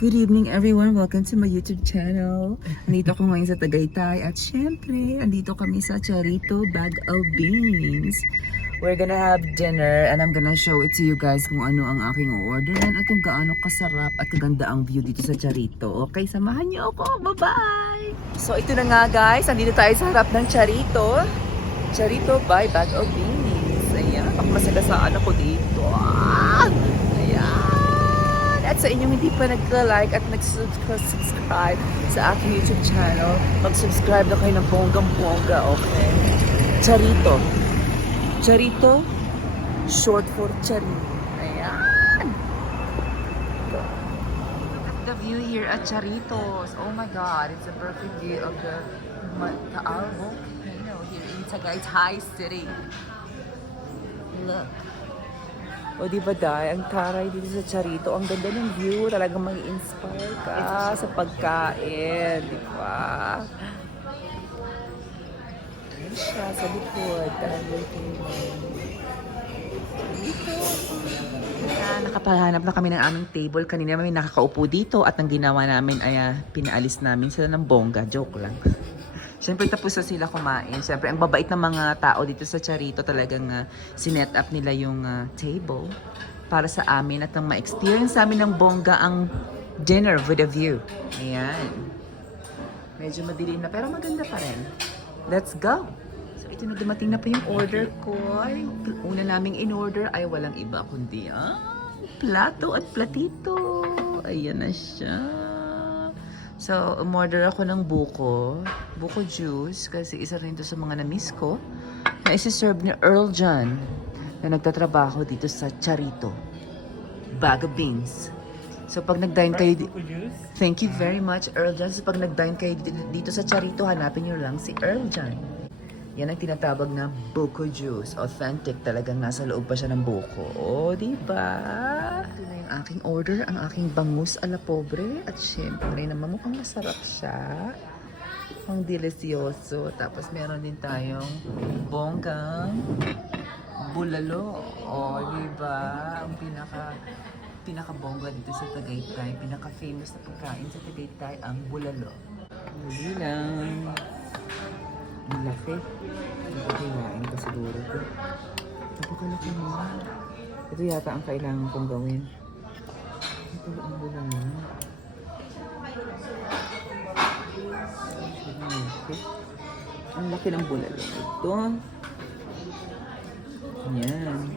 Good evening everyone, welcome to my YouTube channel. Nandito ako ngayon sa Tagaytay at syempre, andito kami sa Charito Bag of Beans. We're gonna have dinner and I'm gonna show it to you guys kung ano ang aking orderan at kung gaano kasarap at kaganda ang view dito sa Charito. Okay, samahan niyo ako. Bye-bye! So ito na nga guys, andito tayo sa harap ng Charito. Charito by Bag of Beans. Ayan, pakmasagasaan ako dito. Ayan! At sa inyong hindi pa nag-like at nag-subscribe sa aking YouTube channel, mag-subscribe na kayo ng bonggang-bongga, okay? Charito. Charito, short for Charito. Ayan! Look at the view here at Charitos. Oh my God, it's a perfect view of the Taal volcano here in Tagaytay City. Look. O di ba dahil ang taray dito sa Charito, ang ganda ng view, talagang mag-inspire ka sa pagkain, di ba? Ayan siya sa likod, nakapahanap na kami ng aming table. Kanina may nakakaupo dito at ang ginawa namin ay pinaalis namin sila ng bongga. Joke lang. Siyempre tapos na sila kumain. Siyempre ang babait ng mga tao dito sa Charito, talagang sinet up nila yung table para sa amin at nang ma-experience namin ng bongga ang dinner with a view. Ayan. Medyo madilim na pero maganda pa rin. Let's go! So ito na, dumating na pa yung order ko. Ay, una naming in-order ay walang iba kundi plato at platito. Ayan na siya. So, umorder ako ng buko juice, kasi isa rin ito sa mga na-miss ko, na isi-serve ni Earl John, na nagtatrabaho dito sa Charito Bag of Beans. So, pag nag-dine kayo, thank you very much, Earl John. So, pag nag-dine kayo dito sa Charito, hanapin nyo lang si Earl John. Yan ang tinatawag na buko juice. Authentic, talagang nasa loob pa siya ng buko. O, diba? Ito na yung aking order, ang aking bangus a la pobre. At syempre naman mukhang masarap siya. Ang delicioso. Tapos meron din tayong bonggang bulalo. O, diba? Ang pinaka-bongga dito sa Tagaytay. Pinaka-famous na pagkain sa Tagaytay, ang bulalo. Hindi lang. Ang laki. Napakayain ko siguro ito. Napakalaki naman. Ito yata ang kailangan kong gawin. Ito ang bulan na. Ang laki ng bulalo ito. Ayan.